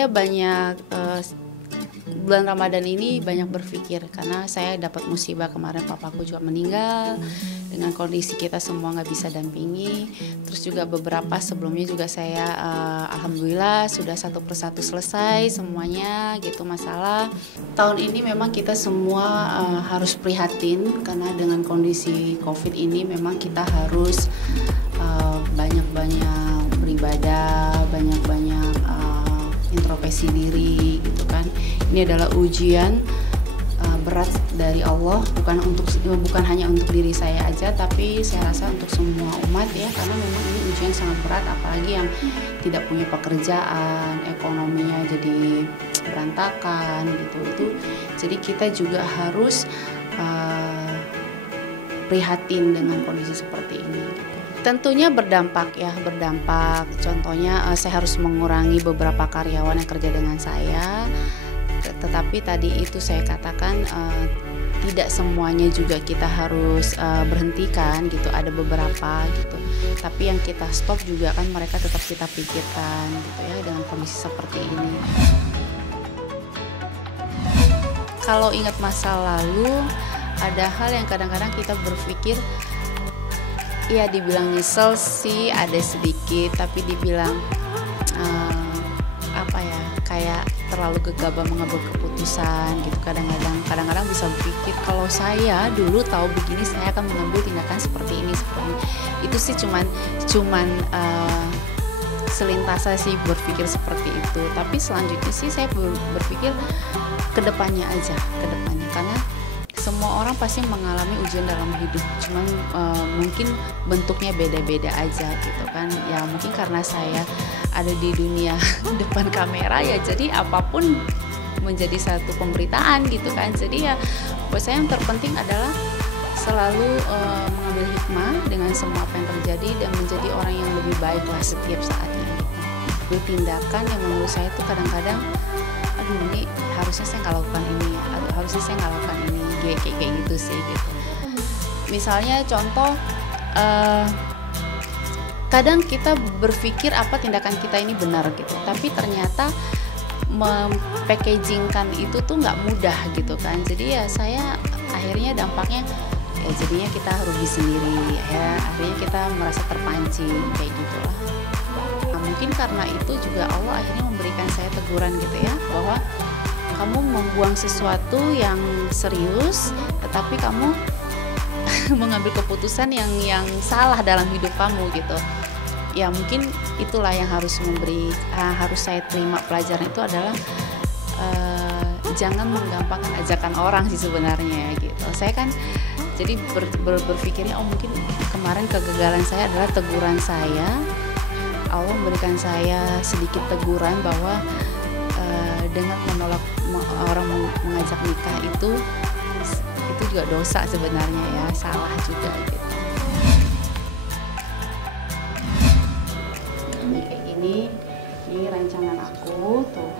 saya banyak bulan Ramadan ini banyak berpikir karena saya dapat musibah kemarin, papaku juga meninggal. Dengan kondisi kita semua nggak bisa dampingi. Terus juga beberapa sebelumnya juga saya alhamdulillah sudah satu persatu selesai semuanya gitu masalah. Tahun ini memang kita semua harus prihatin karena dengan kondisi COVID ini memang kita harus banyak-banyak beribadah, banyak-banyak introspeksi diri gitu kan. Ini adalah ujian berat dari Allah, bukan hanya untuk diri saya aja, tapi saya rasa untuk semua umat ya, karena memang ini ujian sangat berat, apalagi yang tidak punya pekerjaan, ekonominya jadi berantakan gitu. Jadi kita juga harus prihatin dengan kondisi seperti ini gitu. Tentunya berdampak. Contohnya saya harus mengurangi beberapa karyawan yang kerja dengan saya. Tetapi tadi itu saya katakan tidak semuanya juga kita harus berhentikan gitu, ada beberapa gitu. Tapi yang kita stop juga kan mereka tetap kita pikirkan gitu ya dengan kondisi seperti ini. Kalau ingat masa lalu, ada hal yang kadang-kadang kita berpikir, ya dibilang nyesel sih ada sedikit, tapi dibilang kayak terlalu gegabah mengambil keputusan gitu. Kadang-kadang bisa berpikir kalau saya dulu tahu begini saya akan mengambil tindakan seperti ini. Itu sih cuman selintas sih berpikir seperti itu. Tapi selanjutnya sih saya berpikir kedepannya karena semua orang pasti mengalami ujian dalam hidup, cuman mungkin bentuknya beda-beda aja gitu kan. Ya mungkin karena saya ada di dunia depan kamera ya, jadi apapun menjadi satu pemberitaan gitu kan. Jadi ya buat saya yang terpenting adalah selalu mengambil hikmah dengan semua apa yang terjadi dan menjadi orang yang lebih baik lah setiap saatnya gitu. Tindakan yang menurut saya itu kadang-kadang, aduh ini harusnya saya nggak lakukan ini, harusnya saya nggak lakukan ini, kayak gitu sih gitu. Misalnya contoh, kadang kita berpikir apa tindakan kita ini benar gitu, tapi ternyata packagingkan itu tuh nggak mudah gitu kan. Jadi ya saya akhirnya dampaknya ya jadinya kita rugi sendiri ya, akhirnya kita merasa terpancing kayak gitulah. Nah, mungkin karena itu juga Allah akhirnya memberikan saya teguran gitu ya, bahwa kamu membuang sesuatu yang serius, tetapi kamu mengambil keputusan yang salah dalam hidup kamu gitu. Ya mungkin itulah yang harus saya terima pelajaran itu adalah jangan menggampangkan ajakan orang sih sebenarnya gitu. Saya kan jadi berpikirnya mungkin kemarin kegagalan saya adalah teguran saya. Allah memberikan saya sedikit teguran bahwa dengan menolak orang mengajak nikah itu juga dosa sebenarnya ya, salah juga gitu. Ini rancangan aku tuh.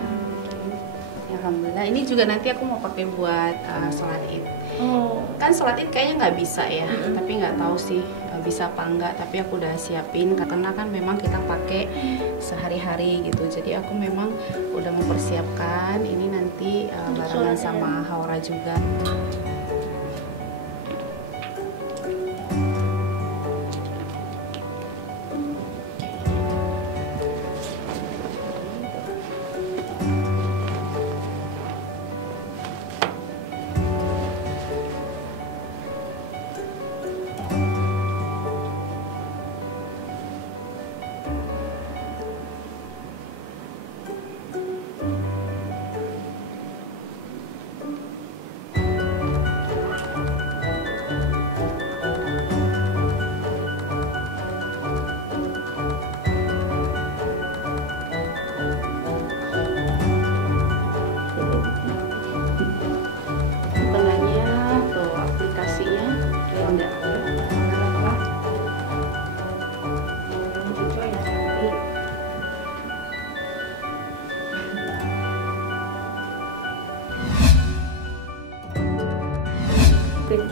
Alhamdulillah. Ini juga nanti aku mau pakai buat sholat Id. Kan sholat Id kayaknya nggak bisa ya, tapi nggak tahu sih bisa apa enggak. Tapi aku udah siapin karena kan memang kita pakai sehari-hari gitu. Jadi aku memang udah mempersiapkan ini nanti barengan sama Haura juga.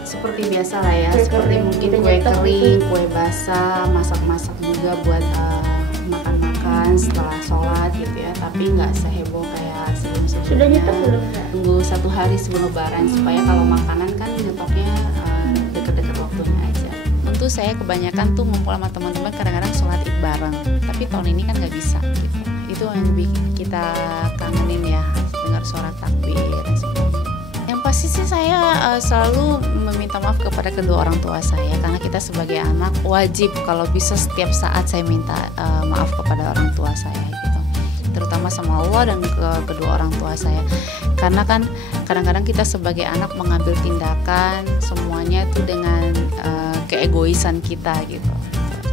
Seperti biasa lah ya, seperti mungkin kue kering, kue basah, masak-masak juga buat makan-makan setelah sholat gitu ya, tapi nggak seheboh kayak sebelum-sebelumnya. Sudah nyetok belum? Tunggu 1 hari sebelum lebaran supaya kalau makanan kan nyetoknya deket-deket waktunya aja. Tentu saya kebanyakan tuh ngumpul sama teman-teman kadang-kadang sholat id bareng, tapi tahun ini kan nggak bisa gitu. Itu yang kita kangenin ya, dengar suara takbir dan sebagainya. Yang pasti sih saya selalu meminta maaf kepada kedua orang tua saya, karena kita sebagai anak wajib kalau bisa setiap saat saya minta maaf kepada orang tua saya gitu, terutama sama Allah dan kedua orang tua saya, karena kan kadang-kadang kita sebagai anak mengambil tindakan semuanya itu dengan keegoisan kita gitu.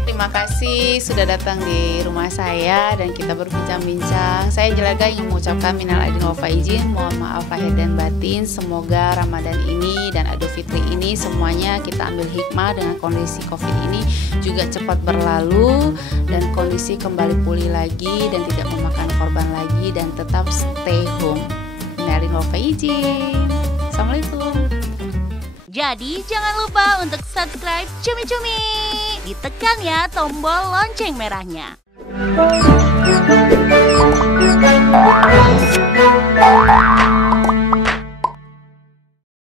Terima kasih sudah datang di rumah saya dan kita berbincang-bincang. Saya Jelaga ingin mengucapkan minal aidin wal faizin, mohon maaf lahir dan batin. Semoga Ramadan ini dan Idul Fitri ini semuanya kita ambil hikmah dengan kondisi Covid ini juga cepat berlalu dan kondisi kembali pulih lagi dan tidak memakan korban lagi dan tetap stay home. Minal aidin wal faizin. Assalamualaikum. Jadi jangan lupa untuk subscribe Cumi-Cumi. Ditekan ya tombol lonceng merahnya.